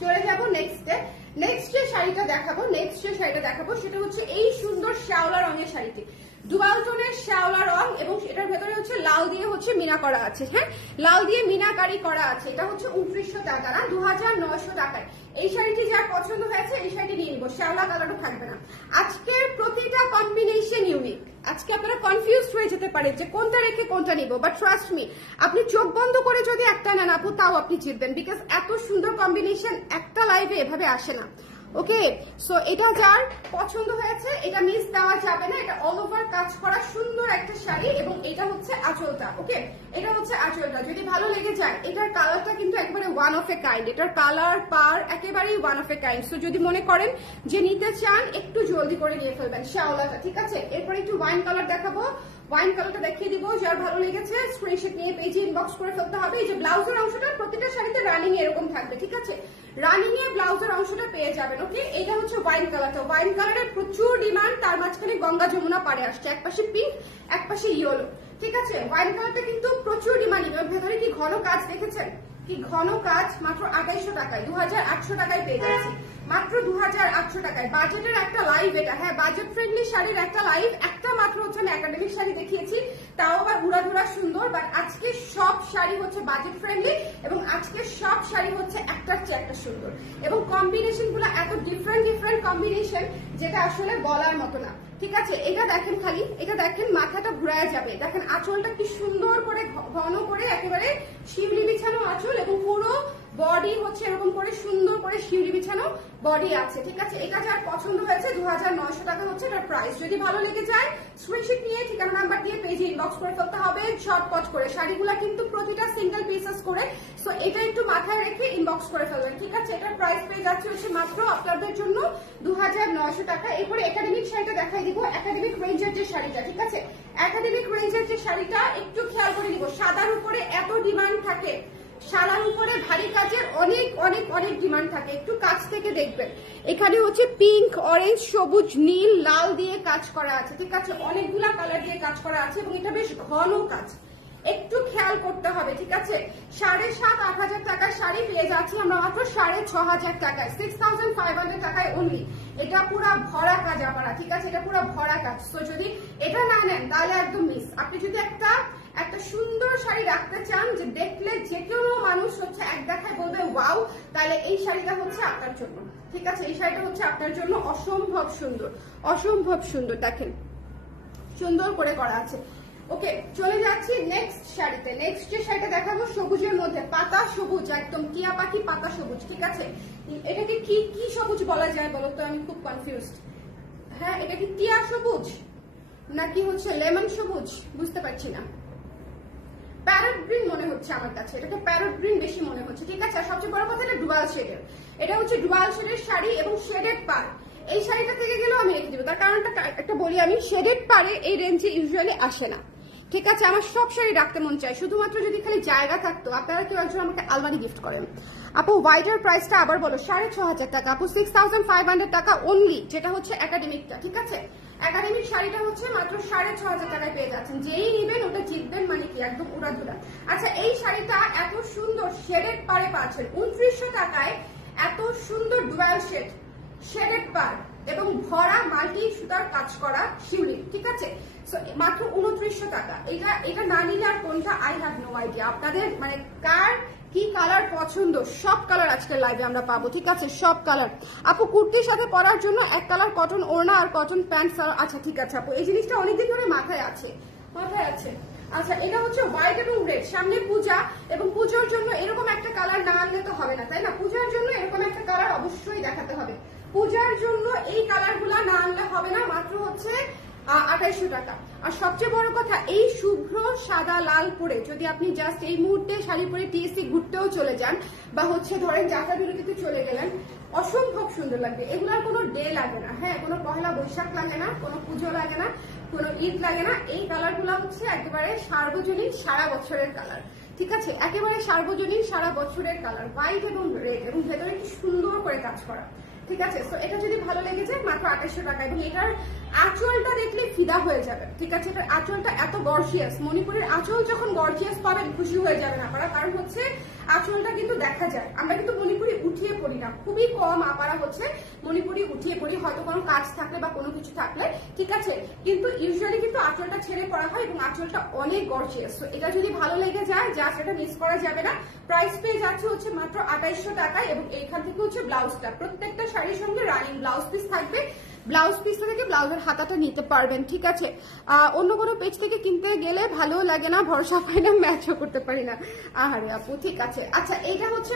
চলে যাবো নেক্সটে। নেক্সট যে শাড়িটা দেখাবো সেটা হচ্ছে এই সুন্দর শ্যাওলা রঙের শাড়িতে, ডুয়াল টোনের শ্যাওলা রং, এবং এটার ভেতরে হচ্ছে লাল দিয়ে হচ্ছে মিনা করা আছে। হ্যাঁ, লাল দিয়ে মিনাকারি করা আছে। এটা হচ্ছে 2900 টাকা না, 2900 টাকায়। এই শাড়িটি যার পছন্দ হয়েছে এই শাড়িটি নিয়ে নিবো, শ্যাওলা কালারও থাকবে না। আজকের প্রতিটা কম্বিনেশন ইউনিক। আজকে আপনারা কনফিউজ হয়ে যেতে পারে যে কোনটা রেখে কোনটা নিবো, বাট ট্রাস্ট মি, আপনি চোখ বন্ধ করে যদি একটা নেন আপু, তাও আপনি জিতবেন, বিকজ এত সুন্দর কম্বিনেশন একটা লাইভে এভাবে আসে না। ওকে, সো এটা যার পছন্দ হয়েছে এটা মিস দেওয়া যাবে না। এটা অল ওভার কাজ করা সুন্দর একটা শাড়ি, এবং এটা হচ্ছে আঁচলটা। ওকে, এটা হচ্ছে আঁচলটা। যদি ভালো লেগে যায়, এটার কালারটা কিন্তু একেবারে ওয়ান অফ এ কাইন্ড, এটার কালার পার একেবারেই one of a kind. So যদি মনে করেন যে নিতে চান একটু জলদি করে নিয়ে ফেলবেন শ্যাওলাটা, ঠিক আছে? এরপরে একটু ওয়াইন কালার দেখাবো, ওয়াইন কালারটা দেখিয়ে দিব। যার ভালো লেগেছে স্ক্রিনশট নিয়ে পেজে ইনবক্স করে ফেলতে হবে। এই যে ব্লাউজের অংশটা প্রতিটা শাড়িতে রানিং এরকম থাকবে, ঠিক আছে? রানিং এ ব্লাউজের অংশটা পেয়ে যাবেন। ওকে, এটা হচ্ছে ওয়াইন কালারটা। ওয়াইন কালারের প্রচুর ডিমান্ড, তার মাঝখানে গঙ্গা যমুনা পাড়ে আসছে, একপাশে পিঙ্ক একপাশে ইয়েলো, ঠিক আছে? ওয়াইন কালারটা কিন্তু প্রচুর ডিমান্ডিং। এর ভেতরে কি ঘন কাজ দেখেছেন, কি ঘন কাজ, মাত্র 2800 টাকায়, 2800 টাকায় পেয়ে যাচ্ছি, মাত্র 2800 টাকায়। বাজেটের একটা লাইভ এটা, হ্যাঁ, বাজেট ফ্রেন্ডলি শাড়ির একটা লাইভ। একটা মাত্র হচ্ছে আমি একাডেমিক শাড়ি দেখিয়েছি, তাও আবার উড়াধুরা সুন্দর, বাট আজকে সব শাড়ি হচ্ছে বাজেট ফ্রেন্ডলি, এবং আজকে সব শাড়ি হচ্ছে একটার চেয়ে একটা সুন্দর, এবং কম্বিনেশন গুলো এত ডিফারেন্ট ডিফারেন্ট কম্বিনেশন যেটা আসলে বলার মতো না, ঠিক আছে। এটা দেখেন, খালি এটা দেখেন, মাথাটা ঘুরায় যাবে। দেখেন আঁচলটা কি সুন্দর করে ঘন করে একেবারে শিউলি বিছানো আঁচল, এবং পুরো বডি হচ্ছে এরকম করে সুন্দর করে শিউলি বিছানো বডি আছে, ঠিক আছে। এটা যার পছন্দ হয়েছে 2900 টাকা হচ্ছে এটার প্রাইস। যদি ভালো লেগে যায় স্ক্রিনশট নিয়ে ঠিকানা নাম্বার দিয়ে পেজে ইনবক্স করে ফেলতে হবে ঝটপট করে। শাড়িগুলা কিন্তু প্রতিটা সিঙ্গেল পিসেস করে, সো এটা একটু মাথায় রেখে ইনবক্স করে ফেলবেন, ঠিক আছে। এটার প্রাইস পেয়ে যাচ্ছে হচ্ছে মাত্র আপনাদের জন্য 2900 টাকা। এরপরে একাডেমিক শাড়িটা দেখাই দিব, একাডেমিক রেঞ্জের যে শাড়িটা, ঠিক আছে। একাডেমিক রেঞ্জের যে শাড়িটা একটু খেয়াল করে দিব, সাদার উপরে এত ডিমান্ড থাকে, সাদার উপরে ভারী কাজের অনেক অনেক অনেক ডিমান্ড থাকে। একটু কাছ থেকে দেখবেন, এখানে হচ্ছে পিঙ্ক, অরেঞ্জ, সবুজ, নীল, লাল দিয়ে কাজ করা আছে, ঠিক আছে। অনেকগুলা কালার দিয়ে কাজ করা আছে এবং এটা বেশ ঘন কাজ, একটু খেয়াল করতে হবে, ঠিক আছে। 7,500-8,000 টাকার শাড়ি পেয়ে যাচ্ছি আমরা মাত্র 6,500 টাকায়, 6,500 টাকায় অনলি। এটা পুরা ভরা কাজ আপনারা, ঠিক আছে, এটা পুরা ভরা কাজ। তো যদি এটা না নেন তাহলে একদম মিস। আপনি যদি একটা সুন্দর শাড়ি রাখতে চান যে দেখলে যে কোনো মানুষ হচ্ছে এক দেখায় বলবে ওয়াও, তাহলে এই শাড়িটা হচ্ছে আপনার জন্য, ঠিক আছে। এই শাড়িটা হচ্ছে আপনার জন্য অসম্ভব সুন্দর, অসম্ভব সুন্দর। দেখেন সুন্দর করে করা আছে। ওকে, চলে যাচ্ছি নেক্সট শাড়িতে। নেক্সট যে শাড়িটা দেখাবো সবুজের মধ্যে, পাতা সবুজ, একদম টিয়া পাখি পাতা সবুজ, ঠিক আছে। এটাকে কি কি সবুজ বলা যায় বলো তো, আমি খুব কনফিউজড। হ্যাঁ, এটা কি টিয়া সবুজ নাকি হচ্ছে লেমন সবুজ বুঝতে পারছি না। প্যারট গ্রিন মনে হচ্ছে আমার কাছে, এটাকে প্যারট গ্রিন বেশি মনে হচ্ছে, ঠিক আছে। আর সবচেয়ে বড় কথা, এটা ডুয়াল শেডের, এটা হচ্ছে ডুয়াল শেডের শাড়ি এবং শেডেড পার। এই শাড়িটা থেকে গেলেও আমি রেখে দিব, তার কারণটা একটা বলি আমি, শেডেড পারে এই রেঞ্জে ইউজুয়ালি আসে না, ঠিক আছে। আমার সব শাড়ি রাখতে মন চায়, শুধুমাত্র যদি খালি জায়গা থাকতো। আপনারা কেউ একজন আমাকে আলমারি গিফট করেন। আপু হোয়াইটের প্রাইসটা আবার বলো। 6,500 টাকা আপু, 6,500 টাকা অনলি, যেটা হচ্ছে একাডেমিকটা, ঠিক আছে। একাডেমিক শাড়িটা হচ্ছে মাত্র 6,500 টাকায় পেয়ে যাচ্ছেন। যেই নিবেন ওটা জিতবেন, মানে কি একদম উড়াধুরা। আচ্ছা, এই শাড়িটা এত সুন্দর শেডেড পারে পাচ্ছেন 2900 টাকায়, এত সুন্দর ডুয়াল শেড, শেডেড পার এবং ভরা মাল্টি সুতার কাজ করা শিউলি, ঠিক আছে। মাত্র 2900 টাকা। এটা না নিলে আর কোনটা, আই হ্যাভ নো আইডিয়া। আপনাদের মানে কার কি কালার পছন্দ, সব কালার আজকের লাইভে আমরা পাবো, ঠিক আছে, সব কালার। আপু কুর্তির সাথে পরার জন্য এক কালার কটন ওড়না আর কটন প্যান্ট। আচ্ছা ঠিক আছে আপু, এই জিনিসটা অনেকদিন ধরে মাথায় আছে, মাথায় আছে। আচ্ছা, এটা হচ্ছে হোয়াইট এবং রেড, সামনে পূজা এবং পুজোর জন্য এরকম একটা কালার না আনলে তো হবে না, তাই না। পূজার জন্য এরকম একটা কালার অবশ্যই দেখাতে হবে। পূজার জন্য এই কালার গুলা না আনলে হবে না। মাত্র হচ্ছে 2800 টাকা। আর সবচেয়ে বড় কথা, এই শুভ্র সাদা লাল পরে যদি আপনি জাস্ট এই মুহূর্তে শাড়ি পরে টিএসসি ঘুরতেও চলে যান, বা হচ্ছে ধরেন যাত্রা বিরতিতে চলে গেলেন, অসম্ভব সুন্দর লাগবে। এগুলার কোনো ডে লাগে না, হ্যাঁ, কোনো পহেলা বৈশাখ লাগে না, কোনো পুজো লাগে না, কোনো ঈদ লাগে না। এই কালার গুলা হচ্ছে একেবারে সার্বজনীন সারা বছরের কালার, ঠিক আছে, একেবারে সার্বজনীন সারা বছরের কালার, হোয়াইট এবং রেড, এবং ভেতরে কি সুন্দর করে কাজ করা, ঠিক আছে। তো এটা যদি ভালো লেগে যায় মাত্র 2800 টাকা। এবং এটার আঁচলটা দেখলে ফিদা হয়ে যাবে, ঠিক আছে। এটার আঁচলটা এত গর্জিয়াস, মণিপুরের আঁচল যখন গর্জিয়াস পাবেন খুশি হয়ে যাবেন আপনারা। কারণ হচ্ছে আঁচলটা কিন্তু দেখা যায়, আমরা কিন্তু মণিপুরি উঠিয়ে পড়ি না, খুবই কম আপারা হচ্ছে মণিপুরি উঠিয়ে পড়ি, হয়তো কোনো কাজ থাকলে বা কোনো কিছু থাকলে, ঠিক আছে। কিন্তু ইউজুয়ালি কিন্তু আঁচলটা ছেড়ে পড়া হয় এবং আঁচলটা অনেক গর্জিয়াস। তো এটা যদি ভালো লেগে যায়, জাস্ট এটা মিস করা যাবে না। প্রাইস পেয়ে যাচ্ছে হচ্ছে মাত্র 2800 টাকা। এবং এইখান থেকে হচ্ছে ব্লাউজটা, প্রত্যেকটা শাড়ির সঙ্গে রানিং ব্লাউজ পিস থাকবে। ব্লাউজ পিসটা থেকে ব্লাউজের হাতাটা নিতে পারবেন, ঠিক আছে। অন্য কোনো পেজ থেকে কিনতে গেলে ভালো লাগে না, ভরসা পাই না, ম্যাচও করতে পারি না। আহারে আপু, ঠিক আছে। আচ্ছা, এইটা হচ্ছে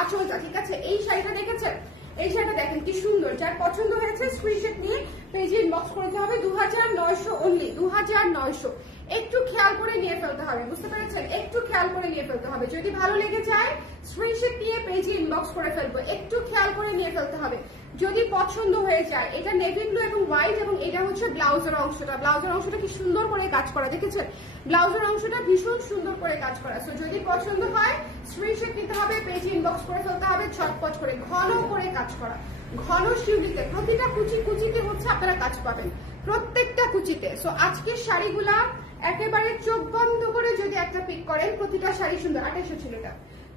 আঁচলটা, ঠিক আছে। এই শাড়িটা দেখেছেন, এই শাড়িটা দেখেন কি সুন্দর। যার পছন্দ হয়েছে স্ক্রিনশট নিয়ে পেজে ইনবক্স করতে হবে। 2900 অনলি, 2900। একটু খেয়াল করে নিয়ে ফেলতে হবে, বুঝতে পেরেছেন, একটু খেয়াল করে নিয়ে ফেলতে হবে। যদি ভালো লেগে যায় স্ক্রিনশট নিয়ে পেজে ইনবক্স করে ফেলবো, একটু খেয়াল করে নিয়ে ফেলতে হবে। যদি পছন্দ হয়ে যায়, এটা নেভি ব্লু এবং হোয়াইট, এবং এটা হচ্ছে ব্লাউজের অংশটা। ব্লাউজের অংশটা কি সুন্দর করে কাজ করা, দেখেছেন, ব্লাউজের অংশটা ভীষণ সুন্দর করে কাজ করা। সো যদি পছন্দ হয় স্ক্রিনশট নিতে হবে, পেজে ইনবক্স করে ফেলতে হবে ছটপট করে। ঘন করে কাজ করা, ঘন শিউলিতে, প্রতিটা কুচিতে হচ্ছে আপনারা কাজ পাবেন, প্রত্যেকটা কুচিতে। সো আজকের শাড়িগুলা একেবারে চোখ বন্ধ করে যদি একটা পিক করেন, প্রতিটা শাড়ি সুন্দর। 2800 ছিল এটা,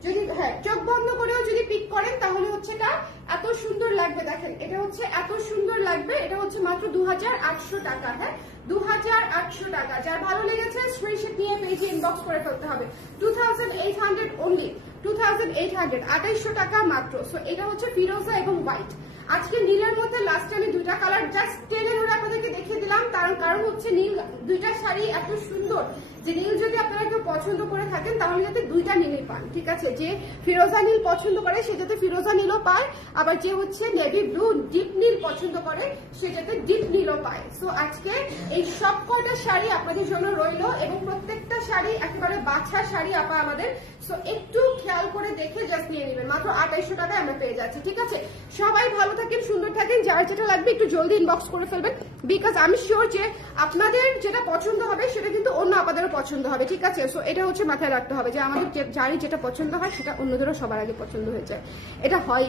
যদি হ্যাঁ চোখ বন্ধ করেও যদি পিক করেন তাহলে হচ্ছে এটা এত সুন্দর লাগবে। দেখেন, এটা হচ্ছে এত সুন্দর লাগবে। এটা হচ্ছে মাত্র 2800 টাকা, হ্যাঁ 2800 টাকা। যার ভালো লেগেছে স্ক্রিনশট নিয়ে পেজে ইনবক্স করে ফেলতে হবে। 2800 অনলি, 2800, 2800 টাকা মাত্র। সো এটা হচ্ছে ফিরোজা এবং হোয়াইট। আজকে নীলের মধ্যে লাস্টে আমি দুইটা কালার জাস্ট টেনে ধরে আপনাদেরকে দেখিয়ে দিলাম, কারণ হচ্ছে নীল দুইটা শাড়ি এত সুন্দর যে নীল যদি আপনারা কেউ পছন্দ করে থাকেন তাহলে যাতে দুইটা নীলই পান, ঠিক আছে। যে ফিরোজা নীল পছন্দ করে সে যাতে ফিরোজা নীলও পায়, আবার যে হচ্ছে নেভি ব্লু ডিপ নীল পছন্দ করে সে যাতে ডিপ নীলও পায়। সো আজকে এই সব কয়টা শাড়ি আপনাদের জন্য রইলো এবং প্রত্যেকটা শাড়ি একেবারে বাছা শাড়ি আপা আমাদের। সো একটু খেয়াল করে দেখে জাস্ট নিয়ে নেবেন, মাত্র 2800 টাকায় আমরা পেয়ে যাচ্ছি, ঠিক আছে। সবাই ভালো থাকেন, সুন্দর থাকেন, যার যেটা লাগবে একটু জলদি ইনবক্স করে ফেলবেন, বিকজ আমি শিওর যে আপনাদের যেটা পছন্দ হবে সেটা কিন্তু অন্য আপনাদেরও পছন্দ হবে, ঠিক আছে। সো এটা হচ্ছে মাথায় রাখতে হবে যে আমাদের যারই যেটা পছন্দ হয় সেটা অন্যদেরও সবার আগে পছন্দ হয়ে যায়, এটা হয়।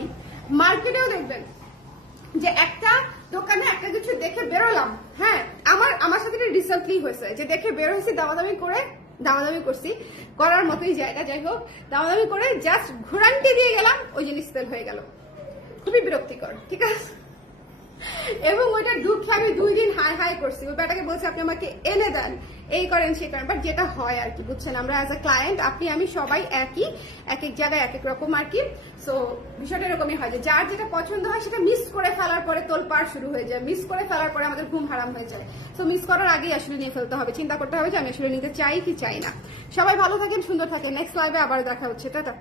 মার্কেটেও দেখবেন যে একটা দোকানে একটা কিছু দেখে বেরোলাম, হ্যাঁ আমার সাথে রিসেন্টলি হয়েছে যে দেখে বের হয়েছি, দামাদামি করছি, করার মতোই জায়গা, যাই হোক দামাদামি করে জাস্ট ঘোরান্টি দিয়ে গেলাম, ওই জিনিস সেল হয়ে গেল, খুবই বিরক্তিকর, ঠিক আছে। এবং ওইটা দুঃখে আমি 2 দিন হাই করছি, ওই ব্যাটাকে বলছি আপনি আমাকে এনে দেন, এই করেন সেই করেন, বাট যেটা হয় আর কি, বুঝছেন, আমরা অ্যাজ আ ক্লায়েন্ট আপনি আমি সবাই একই, এক এক জায়গায় এক এক রকম আর কি। সো বিষয়টা এরকমই হয় যে যার যেটা পছন্দ হয় সেটা মিস করে ফেলার পরে তোলপাড় শুরু হয়ে যায়, মিস করে ফেলার পরে আমাদের ঘুম হারাম হয়ে যায়। সো মিস করার আগেই আসলে নিয়ে ফেলতে হবে, চিন্তা করতে হবে যে আমি আসলে নিতে চাই কি চাই না। সবাই ভালো থাকেন, সুন্দর থাকেন, নেক্সট লাইভে আবার দেখা হচ্ছে, টাটা।